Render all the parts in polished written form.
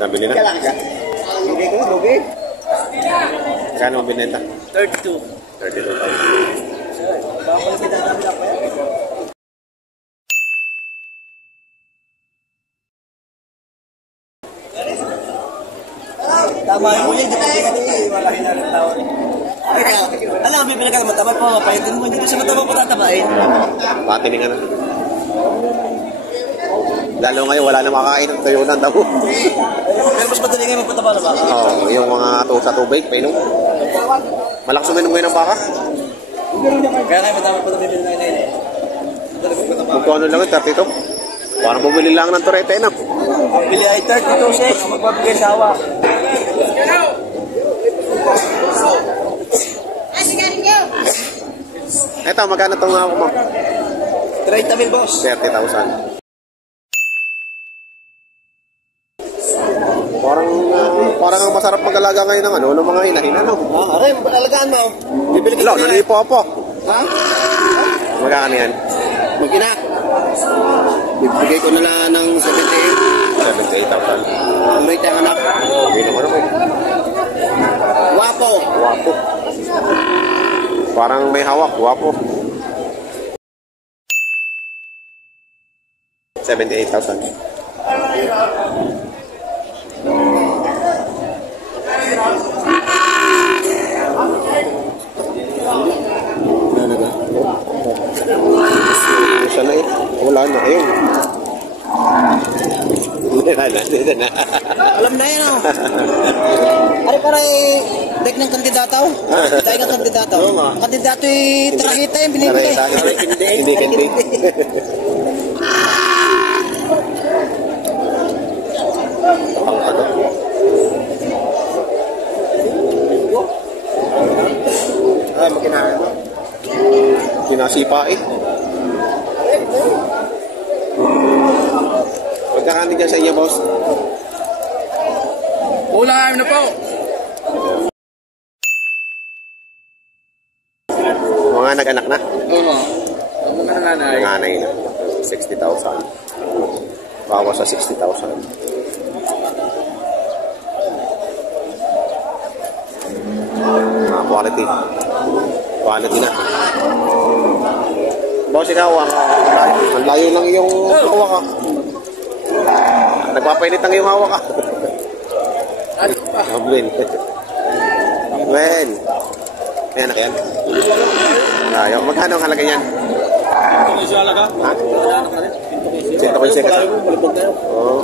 Nabili na? Kano ang binenta? 32. 32,000. Tama yung muli, wala na rin tao. Alam, bibili ka ng mataba pa, mapahitin mo, hindi ko siya mataba pa tatabain. Patiningan na. Lalo ngayon, wala na makakain ng tayo ng damo. Pero mas madali ngayon magpataba na baka. Oo, yung mga sa tubig, painom. Malakas uminom ngayon ng baka. Kaya ngayon, matama pa na bibili na ngayon eh. Kung ano lang, 32. Parang bumili lang ng turete na. Ang bili ay 32 magbabigay sa awa. Eto, magkano itong ako mo? 30,000 boss. 30,000. Parang ang masarap mag-alaga ngayon ng ng mga inahin, ano? Aray, mag-alagaan mo. Bibili ka Hello, nalipo-apo. Ha? Magkano yan? Mag-ina. Bibigay ko na lang ng 78,000. Ang rate ang anak. Hindi naman ako. Wapo. Wapo. Parang may hawak. Wapo. 78,000. Siya na eh. Wala na. Ayun. Alam na yan, oh. Ari para dek ng kandidato. Tayo ng kandidato. Kandidato ay tarakita yung binibigay. Hindi kandi. Kinasipa eh. Pagkakani dyan sa inyo, boss? Ulam na po. Mga nag-anak na? Oo. Ang mga nanay. Nanay na. 60,000. Bawas sa 60,000. Quality. Quality na. Boss, ikaw ang layo lang yung hawak ka. Nagpapainit ang yung hawak ka. Gwen. Gwen. Ayan na yan. Ayaw. Magkano ang halaga yan? Ha? 115 ka sa? Oo.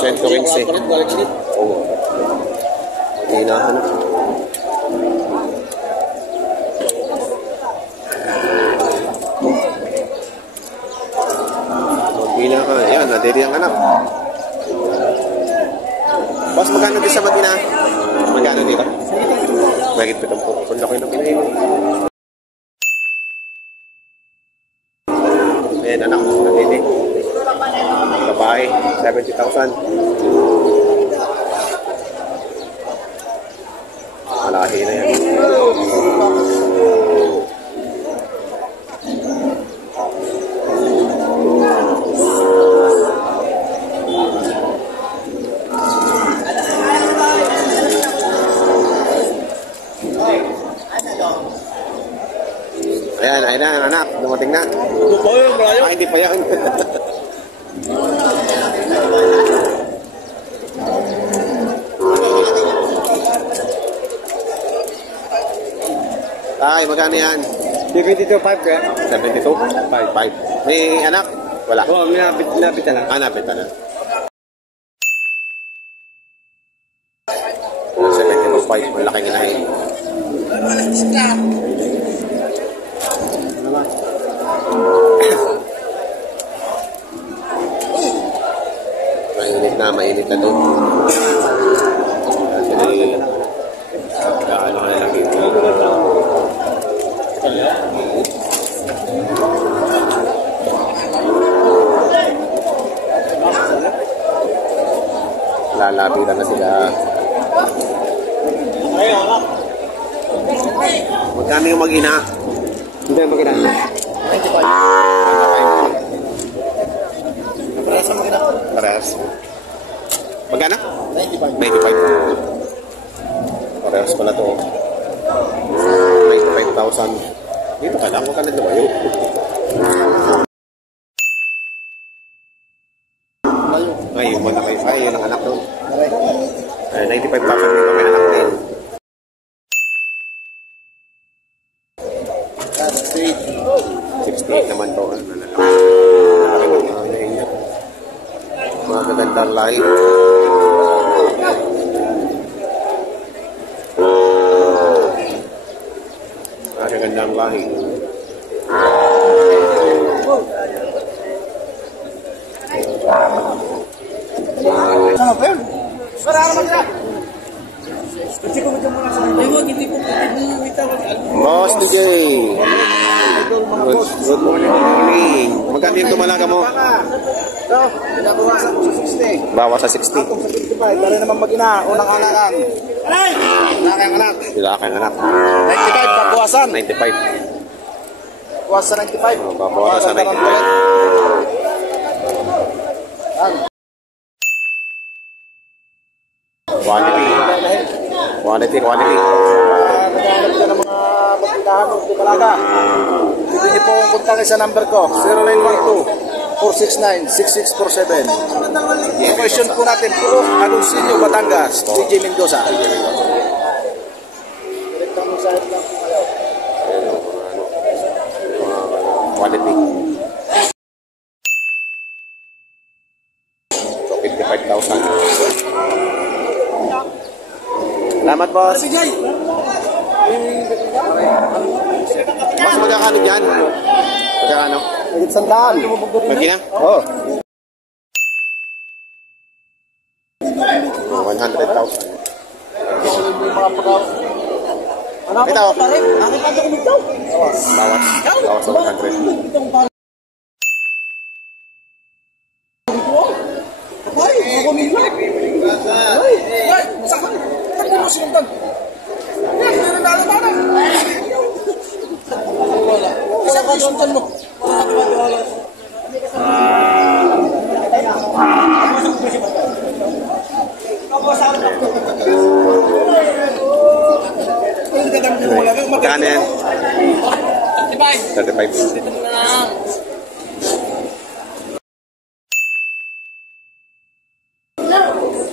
115. Oo. Hinahan na. Yan, nadiri ang anak. Boss, magkano din sa Madina? Magkano dito? Magigit pa itong po. Kung laki ng pinahin. Ayan, anak. Nadiri. Babae, 70,000. Malahi na yan. Ayan, ayun na, anak. Dumating na. Hindi pa yan. Ay, magkano yan? 72.5 kaya? 72? 5. May anak? Wala. Oo, napit na lang. Napit na. 72.5. Malaki na eh. Mainit na to. Gaano ka na lang ito. Lalapitan na sila. Magkano yung mag-ina? Hindi mag-ina. 25. Parehas ang maganda. Parehas. Magkano? 95. 95. Parehas pala to. 95,000. Dito ka lang, huwag ka na lumayo. Ay, yun mo na kayo. Ay, yun ang anak doon. 95,000 dito may anak din. 68 naman to. Mga gagandang lahi. Mga gagandang lahi. Sama pa yun? Para naman sila. Kasi kung ito muna sa hindi ko Boss DJ. Good morning. Magkano yung tumalaga mo? Ito, pinabawasan ko sa 60. Bawa sa 60. Ako sa 55, para naman mag-ina, unang anakan. Aray! Unang anak. Sila aking anak. 95, babawasan. 95. Bawasan 95. Babawasan sa 95. Quality. Quality. Naghahanap ka ng mga magpindahan o talaga. Pwede niyo po kong kontakin sa number ko, 0912-469-6647. Question po natin po, Agoncillo, Batangas, DJ Mendoza. Direktang mensahe lang po kayo. Quality. So, 55,000. Salamat, boss. Boss, magkakano dyan? Magkakano? Higit sandaan. Pwede na? Oo. 100,000. Ito. Bawas. Bawas sa 100. Magkano yan? 35.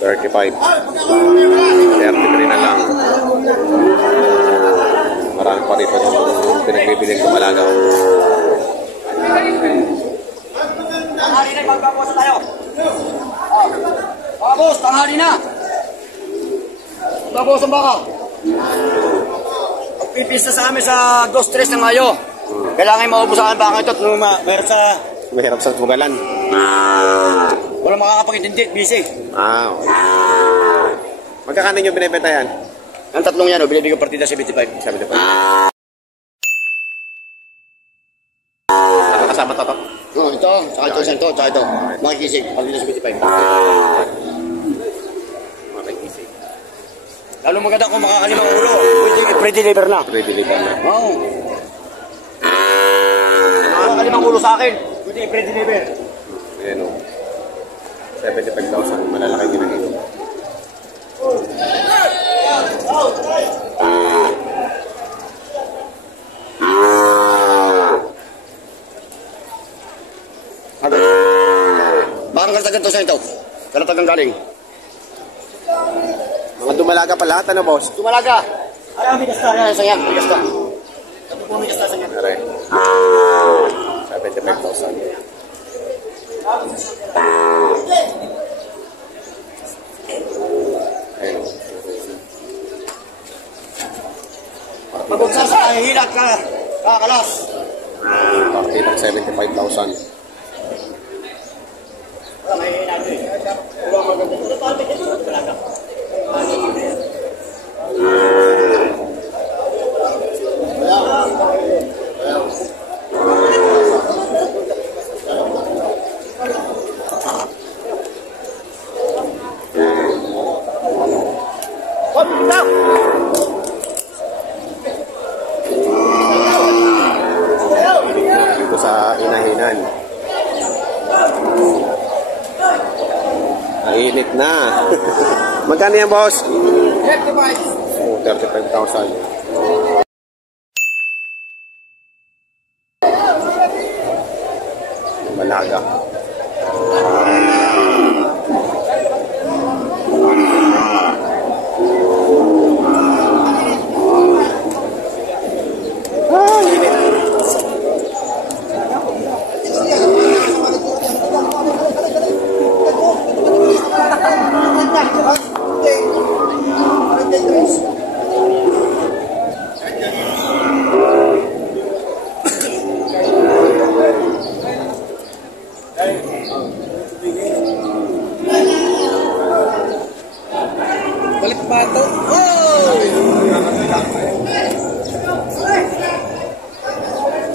35. 33 na lang. Marami pa rito yung pinagbibiling kumalaga. Tanghali na, magpapuasa tayo. Mga boss, tanghali na. Magpapuasa ang baka. Pipista sa amin sa 2-3 ng Mayo. Kailangan maubos ang baka ito at mayroon sa... Mahirap sa Tugalan. Walang makakapag-intindi, busy. Ah, okay. Magkakano nyo binibenta yan? Ang tatlong yan, binibigyan partida 75. 75. Ano kasama to? Ito, tsaka ito. Makikisig, partida 75. Makikisig. Lalo maganda kung makakalimang ulo. Pre-deliver na. Pre-deliver na. Oo. Makakalimang ulo sa akin. Pwede pre-deliver. Ayan o. 75,000. Malalaki din na ito. Bakang kartagan to sa ito. Kartagan galing. Mga dumalaga pa lahat, ano boss? Tumalaga. Ay, may gasta. Ayan, sa yan. May gasta. Ito po may gasta sa yan. Aray. 75,000. Ayan o. Pag-unsa sa hilat ka. Kakalas. Pakitang 75,000. Wala, may hilat eh. Wala maganda. Ito pa, talaga. kainan. Mainit na. Magkano yan, boss? 35. 35,000. Malaga. Balik ba ito?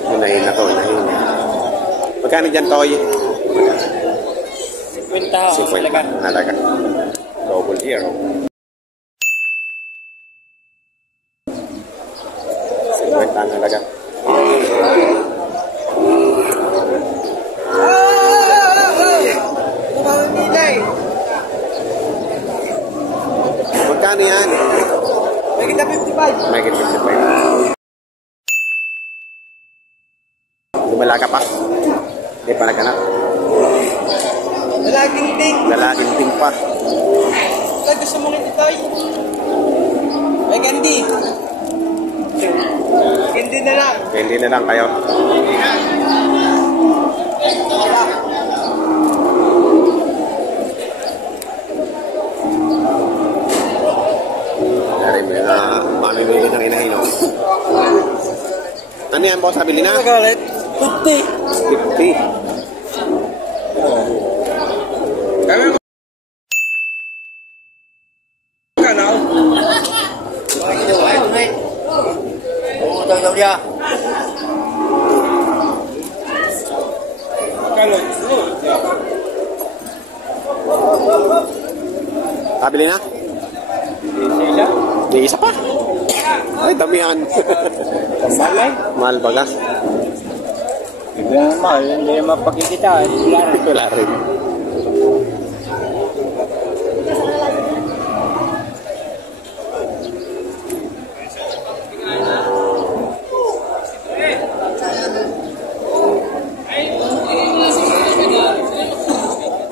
Unahin na to, unahin na. Magkano dyan, Toy? 50. 50 halaga. Double ear. 50 ang halaga. Magkano yan? May kita 55. May 55. Lumala ka pa? Hindi pa naghanap. Laging ting. Lalaging ting pa. Ay, gusto mo nito tayo? Ay, Gandhi. Hindi na lang. Hindi na lang kayo. Dari mo na mamimili ng inahino. Ano yan, boss? Nabili na? Nagalit? 50. 50. Kami mo. Kanaw. Oo, daw niya. Kano? Nabili na? May isa pa? Ay, damihan. Malay? Mahal ba ka? Hindi na mahal. Hindi na mapagkikita. Wala rin.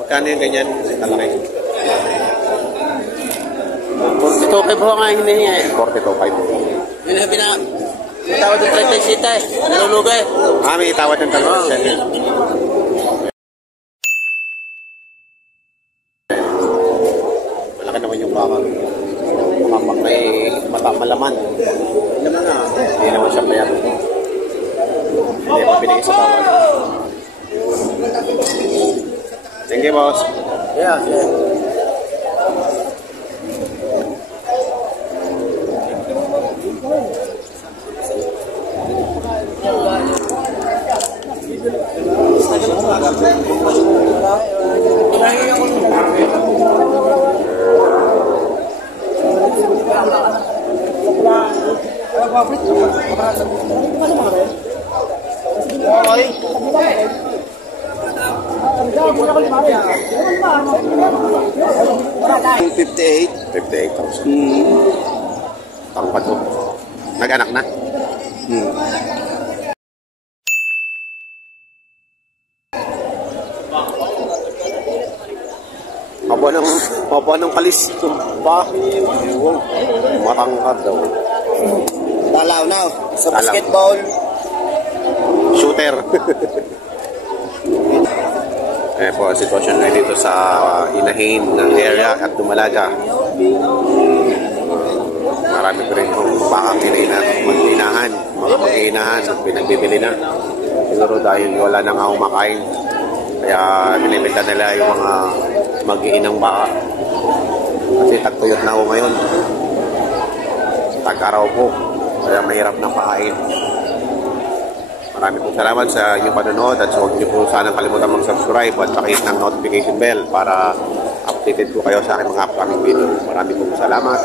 Magkano yung ganyan? Talaki. 42.5 po nga hinihingi. 42.5. Yun na tawad ng 30 sita eh. Nalulugay. May itawad ng 30%. Malaki naman yung baka. Kapag may malaman. Laman na. Hindi naman siya payat. Hindi pa binigay sa bawal. Thank you, boss. Yeah. $58,000. Pangpad mo. Nag-anak na? Haba ng kalis. Ba? Matangkad daw. Dalaw na. Sa Dalaw. basketball. Shooter. Eh po, ang sitwasyon ngayon dito sa inahin ng area at Dumalaga. Marami pa rin kung bakang mag-inahan, mga mag-inahan at pinagbibili na. Siguro dahil wala nang kumakain. Kaya binibenta nila yung mga mag-iinang baka. Kasi tagtuyot na ako ngayon. Tag-araw po. Kaya mahirap na pakain. Maraming pong salamat sa inyong panonood at huwag niyo po sana kalimutan mag-subscribe at pakihit ng notification bell para updated po kayo sa aking mga upcoming video. Maraming pong salamat.